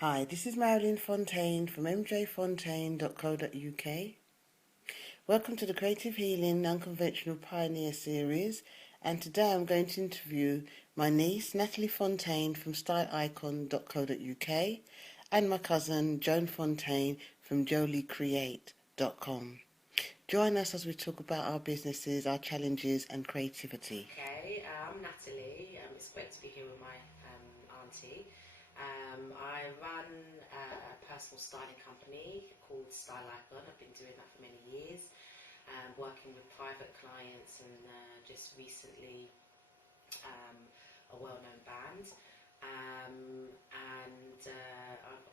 Hi, this is Mjfontaine from Mjfontaine.co.uk. Welcome to the Creative Healing Non-Conventional Pioneer Series, and today I'm going to interview my niece Natalie Fontaine from StyleIcon.co.uk and my cousin Joan Fontaine from JolieCreate.com. Join us as we talk about our businesses, our challenges and creativity. Okay, I'm Natalie. It's great to be here with my auntie. I run a personal styling company called Style Icon. I've been doing that for many years, working with private clients and just recently a well-known band. I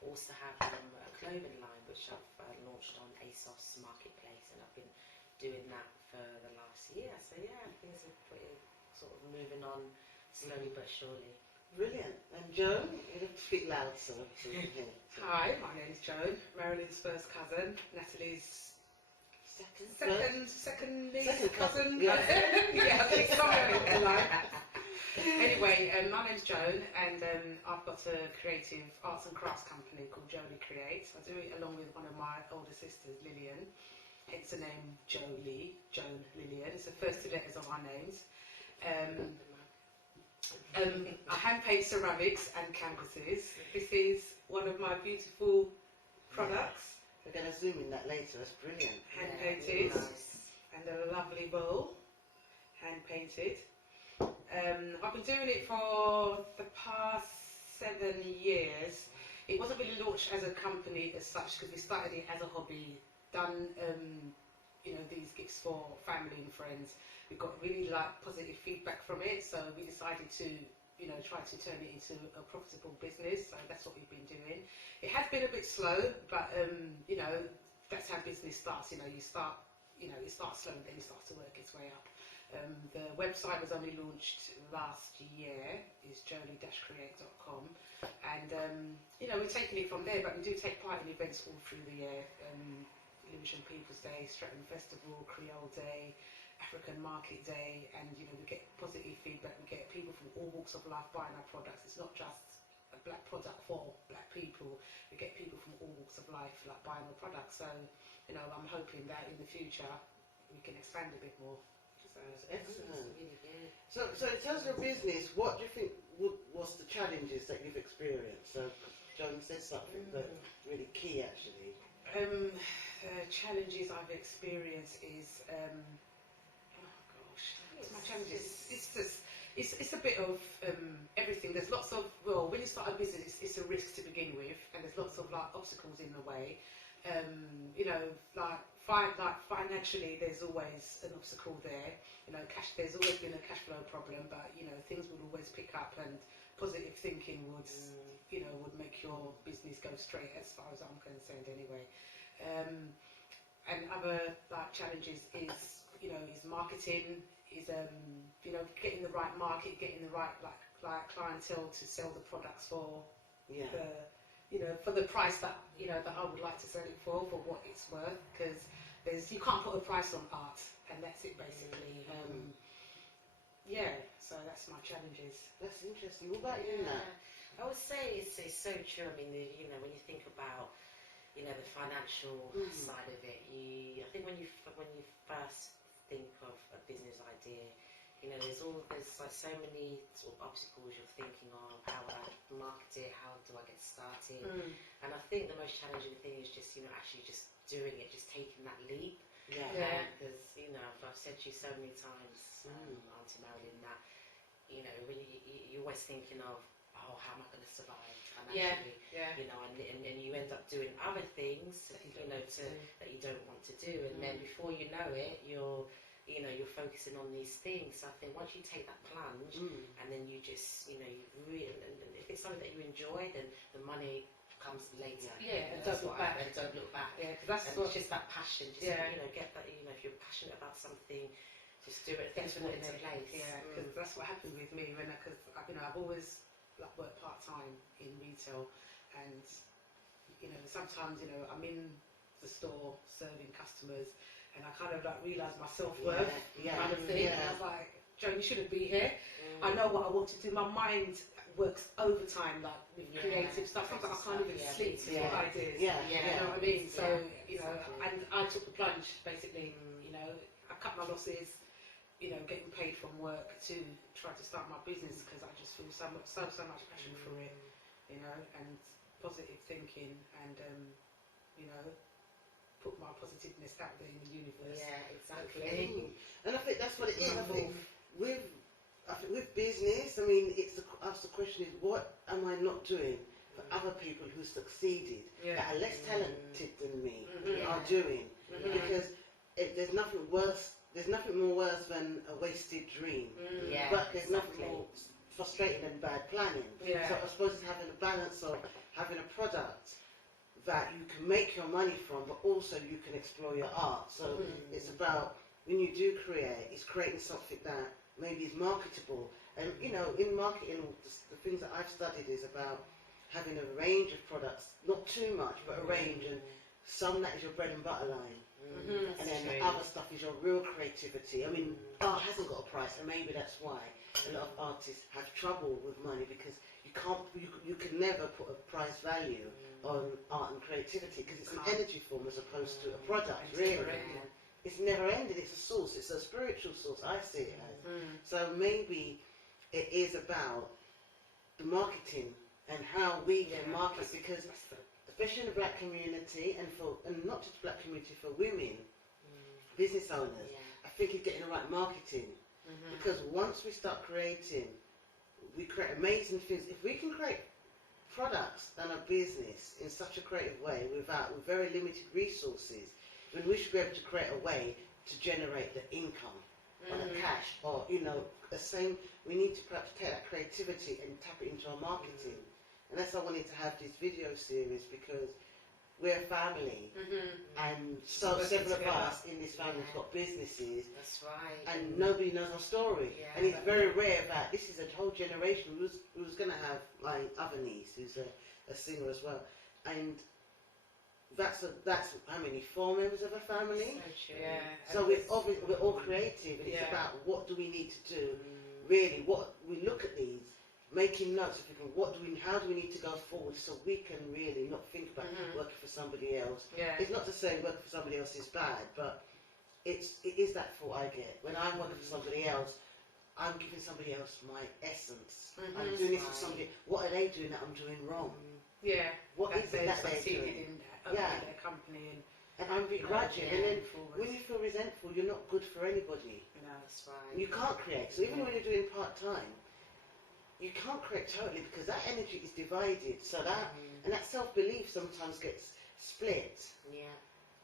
also have a clothing line which I've launched on ASOS Marketplace, and I've been doing that for the last year. So yeah, things are pretty sort of moving on slowly but surely. Brilliant. And Joan, you have to speak loud so we can hear. Hi, my name is Joan, Marilyn's first cousin, Natalie's second niece, cousin. Yeah. Yeah, I think somewhere in the line. Anyway, my name's Joan, and I've got a creative arts and crafts company called Jolie Create. I do it along with one of my older sisters, Lillian. Hence the name Jolie, Joan, Lillian. It's the first two letters of our names. I hand paint ceramics and canvases. This is one of my beautiful products. We're going to zoom in that later. That's brilliant. Hand painted. Nice. And a lovely bowl. Hand painted. I've been doing it for the past 7 years. It wasn't really launched as a company as such because we started it as a hobby. Done these gifts for family and friends. We got really positive feedback from it, so we decided to try to turn it into a profitable business. So that's what we've been doing. It has been a bit slow, but that's how business starts. It starts slow and then it starts to work its way up. The website was only launched last year. It's jolie-create.com, and we're taking it from there. But we do take part in events all through the year. Lewisham People's Day, Streatham Festival, Creole Day, African Market Day, and we get positive feedback. We get people from all walks of life buying our products. It's not just a black product for black people. We get people from all walks of life buying the product. So I'm hoping that in the future we can expand a bit more. So Excellent. Really good. So in terms of business, what do you think was the challenges that you've experienced? So Joan said something but really key actually. Challenges I've experienced is what's my challenges? It's a bit of everything. There's lots of when you start a business, it's a risk to begin with, and there's lots of obstacles in the way. Financially, there's always an obstacle there. There's always been a cash flow problem, but things would always pick up, and positive thinking would make your business go straight, as far as I'm concerned anyway. And other challenges is marketing, is getting the right market, getting the right clientele to sell the products for. Yeah. For the price that that I would like to sell it for what it's worth, because you can't put a price on art, and that's it basically. So that's my challenges. That's interesting. What about you, Nat? I would say it's so true. I mean, when you think about the financial side of it, I think when you first think of a business idea, there's so many sort of obstacles you're thinking of. How would I market it? How do I get started? And I think the most challenging thing is just actually just doing it, just taking that leap. Yeah. Because I've said to you so many times, Auntie Marilyn, that when you're always thinking of, how am I going to survive financially? And you end up doing other things that you don't want to do, and then before you know it, you're focusing on these things. So I think once you take that plunge, and then you just you really, and if it's something that you enjoy, then the money comes later. And don't look back. And don't look back. Because it's just that passion. Just get that. If you're passionate about something, just do it. Things fall into place. Because that's what happened with me because I've always worked part time in retail, and sometimes I'm in the store serving customers, and I kind of like realised my self-worth kind of thing. And I was like, Joan, you shouldn't be here. I know what I want to do. My mind works overtime, like with creative stuff. Sometimes I can't even sleep with ideas. You know what I mean? So, you know, and I took the plunge, basically. You know, I cut my losses, you know, getting paid from work to try to start my business because I just feel so much passion for it, you know, and positive thinking and, you know, put my positiveness out there in the universe. Yeah, exactly. And I think that's what it is. I think with business, I mean, ask the question is, what am I not doing for other people who succeeded that are less talented than me are doing? Because there's nothing worse. There's nothing more worse than a wasted dream. But there's nothing more frustrating than bad planning. So I suppose it's having a balance of having a product that you can make your money from, but also you can explore your art. So it's about, when you do create, it's creating something that maybe is marketable. And you know, in marketing, the things that I've studied is about having a range of products, not too much, but a range, and some that is your bread and butter line. And then the other stuff is your real creativity. I mean, art hasn't got a price, and maybe that's why a lot of artists have trouble with money, because you can never put a price value on art and creativity, because it's an energy form as opposed to a product, really. It's never ending, it's a source, it's a spiritual source, I see it as. So maybe it is about the marketing and how we can market, because especially in the black community, and not just black community, for women, business owners, I think it's getting the right marketing. Because once we start creating, we create amazing things. If we can create products and a business in such a creative way with very limited resources, then we should be able to create a way to generate the income or the cash, or you know, we need to perhaps take that creativity and tap it into our marketing. And that's why I wanted to have this video series, because we're a family, and so several of us in this family have got businesses. That's right. And nobody knows our story. And it's very rare that this is a whole generation who's going to have my other niece, who's a singer as well. And that's how many? 4 members of a family. So true. So we're all creative, and it's about what do we need to do. Really, what we look at these, making notes of thinking, how do we need to go forward, so we can really not think about working for somebody else. It's not to say working for somebody else is bad, but it is that thought I get when I'm working for somebody else. I'm giving somebody else my essence. I'm doing this for somebody. What are they doing that I'm doing wrong? What is it that they're doing? Their company, and I'm begrudging. And then when you feel resentful, you're not good for anybody. That's right. You can't create. So even when you're doing part-time, you can't create totally, because that energy is divided. So and that self-belief sometimes gets split.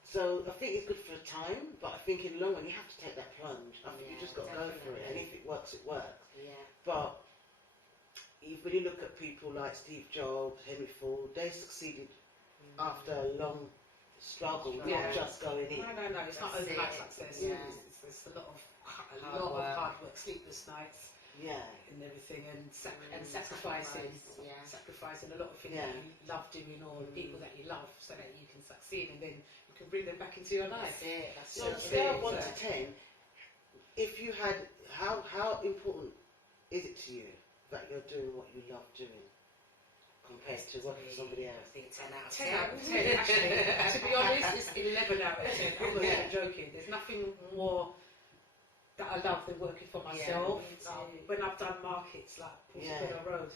So I think it's good for a time, but I think in the long run you have to take that plunge. I think you just got to go for it, and if it works, it works. But when you look at people like Steve Jobs, Henry Ford, they succeeded after a long struggle, not just going in. No, it's not overnight success. It's a lot of hard work, sleepless nights. And everything, and sacrificing a lot of things that you love doing, or people that you love, so that you can succeed, and then you can bring them back into your life. So scale of 1 to 10, if you had, how important is it to you that you're doing what you love doing compared to working for somebody else? I think 10 out of 10 out of 10, actually. To be honest, it's 11 out of 10. I'm not even joking. There's nothing more that I love than working for myself. When I've done markets like Portobello Road,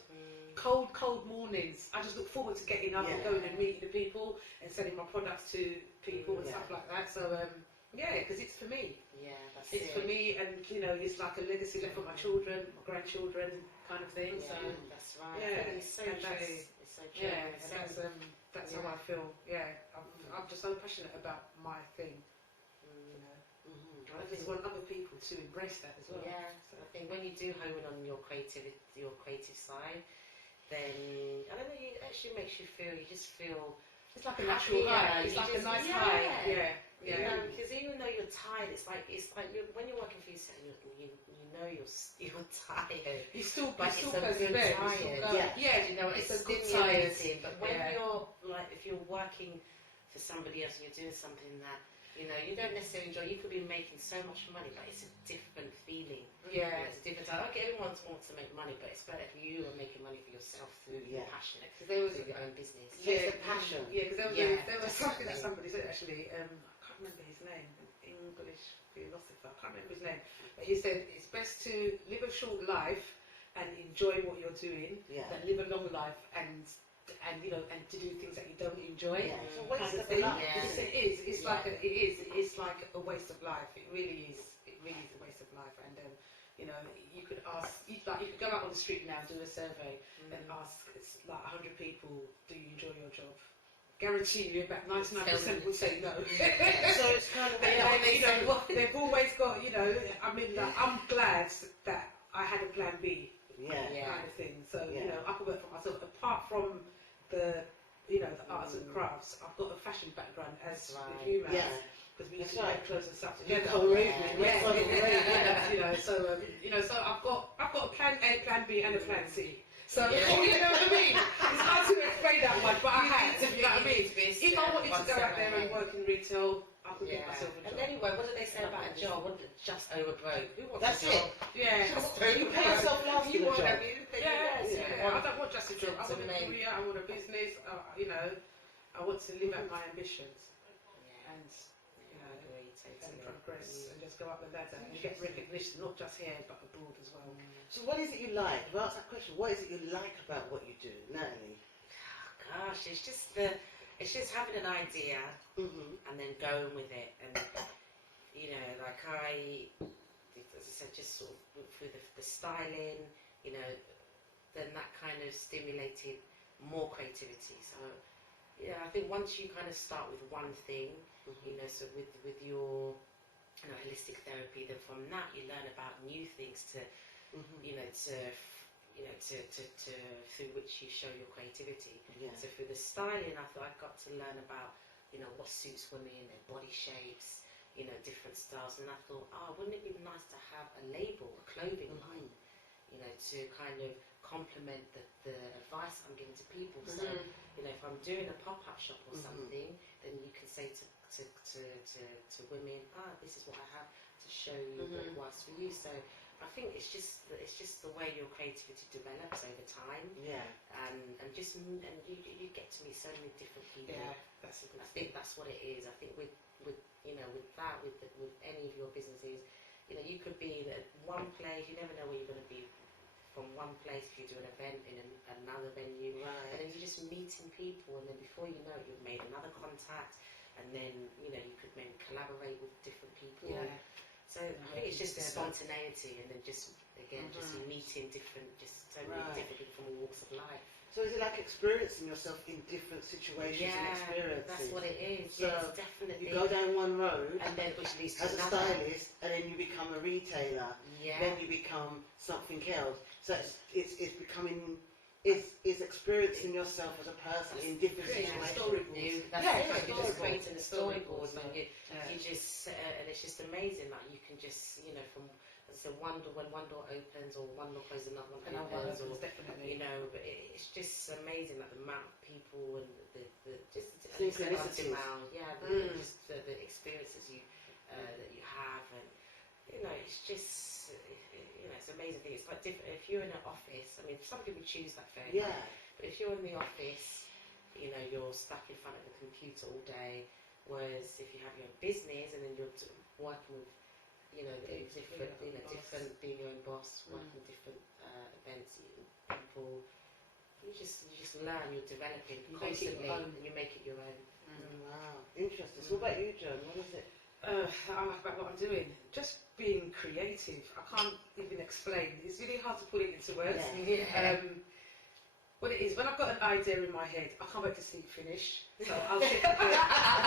cold mornings, I just look forward to getting up and going and meeting the people and selling my products to people and stuff like that. So because it's for me. It's for me, and you know, it's like a legacy left for my children, my grandchildren, kind of thing. So that's right. It's so true. It's so true. That's how I feel. I'm just so passionate about my thing. I just want other people to embrace that as well. So I think when you do hone in on your creative side, then I don't know, it actually makes you feel. You just feel it's like a natural high. It's like a nice high. You know, because even though you're tired, it's like when you're working for yourself, you know you're tired. You still but it's a good tired. You know, it's a good stimulating. But when you're like, if you're working for somebody else, and you're doing something that, you know, you don't necessarily enjoy. You could be making so much money, but it's a different feeling. Yeah. It's a different time. Okay, everyone wants to make money, but it's better if you are making money for yourself through your passion, through your own business. Yeah, the passion. Yeah, because there was something that somebody said actually. I can't remember his name. An English philosopher. I can't remember his name. But he said it's best to live a short life and enjoy what you're doing than live a long life and you know, and to do things that you don't enjoy. Yeah. It's a Kind waste of of thing. life. He said it is. It's like it's like a waste of life. It really is. It really is a waste of life. And you know, you could ask, you could go out on the street now and do a survey and ask, it's like 100 people, do you enjoy your job? Guarantee you about 99% would say no. So it's kind of they've always got, you know, I mean, like, I'm glad that I had a plan B. Kind of thing. So you know, I could work for myself. Apart from the, you know, the arts and crafts, I've got a fashion background as you have. Because we used to make clothes and stuff together. You know, so you know, so I've got a plan A, plan B, and a plan C. So you know what I mean? It's hard to explain that much, but I have. You know what I mean? If I wanted to go out there and work in retail, I could get myself a job. And anyway, what did they say about a job? What did just over broke? Who wants That's a job? You pay yourself last for the job. I don't want just a job. I want a career. I want a business. You know, I want to live out my ambitions and and progress and just go up the ladder and get recognition, not just here but abroad as well. So what is it you like? If I ask that question, what is it you like about what you do, Natalie? Gosh, it's just having an idea and then going with it. And you know, like as I said, just sort of through the styling, you know, then that kind of stimulated more creativity. So yeah, I think once you kind of start with one thing, you know, so with your, you know, holistic therapy, then from that you learn about new things to, you know, to through which you show your creativity. So through the styling, I thought I got to learn about, you know, what suits women, their body shapes, you know, different styles. And I thought, wouldn't it be nice to have a label, a clothing line, you know, to kind of complement the advice I'm giving to people. So, you know, if I'm doing a pop-up shop or something, then you can say to women, this is what I have to show you what works for you. So I think it's just the way your creativity develops over time. And you get to meet so many different people. I think that's what it is. I think with you know, with any of your businesses, you know, you could be in one place, you never know where you're going to be from one place if you do an event in another venue, and then you're just meeting people, and then before you know it, you've made another contact, and then, you know, you could maybe collaborate with different people. So I think it's just the spontaneity, and then just again just meeting different so many different people from all walks of life. So is it like experiencing yourself in different situations and experiences? That's what it is. So yes, definitely. You go down one road and then which leads to as a stylist, and then you become a retailer. Then you become something else. So it's becoming. Is experiencing yourself as a person in different situations. You're just creating a storyboard, and you just and it's just amazing. Like you can just, you know, from when one door opens or one door closes, another one opens, or definitely, you know. But it's just amazing, like the amount of people and the synchronicities. Just the experiences that you have, and you know, it's just. You know, it's an amazing thing. It's quite different. If you're in an office, I mean, some people choose that fair. But if you're in the office, you know, you're stuck in front of the computer all day. Whereas if you have your own business and then you're working with, you know, different, being your own boss, working with different events, people, you just learn. You're developing constantly, and you make it your own. Wow, interesting. So what about you, Joan? What is it? I like about what I'm doing. Just being creative. I can't even explain. It's really hard to put it into words. What it is, when I've got an idea in my head, I can't wait to see it finish. So I'll sit there. I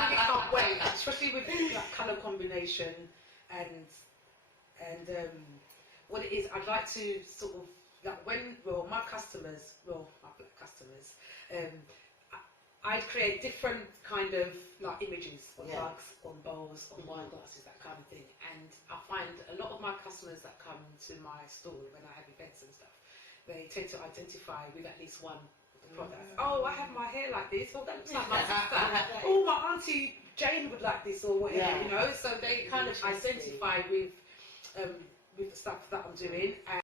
really can't wait, especially with like colour combination and what it is. I'd like to sort of like my black customers. I'd create different kind of like images on mugs, on bowls, on wine glasses, that kind of thing. And I find a lot of my customers that come to my store when I have events and stuff, they tend to identify with at least one of the products. Oh, I have my hair like this. Oh, that looks like my sister. Oh, my auntie Jane would like this, or whatever, you know. So they kind of identify with the stuff that I'm doing.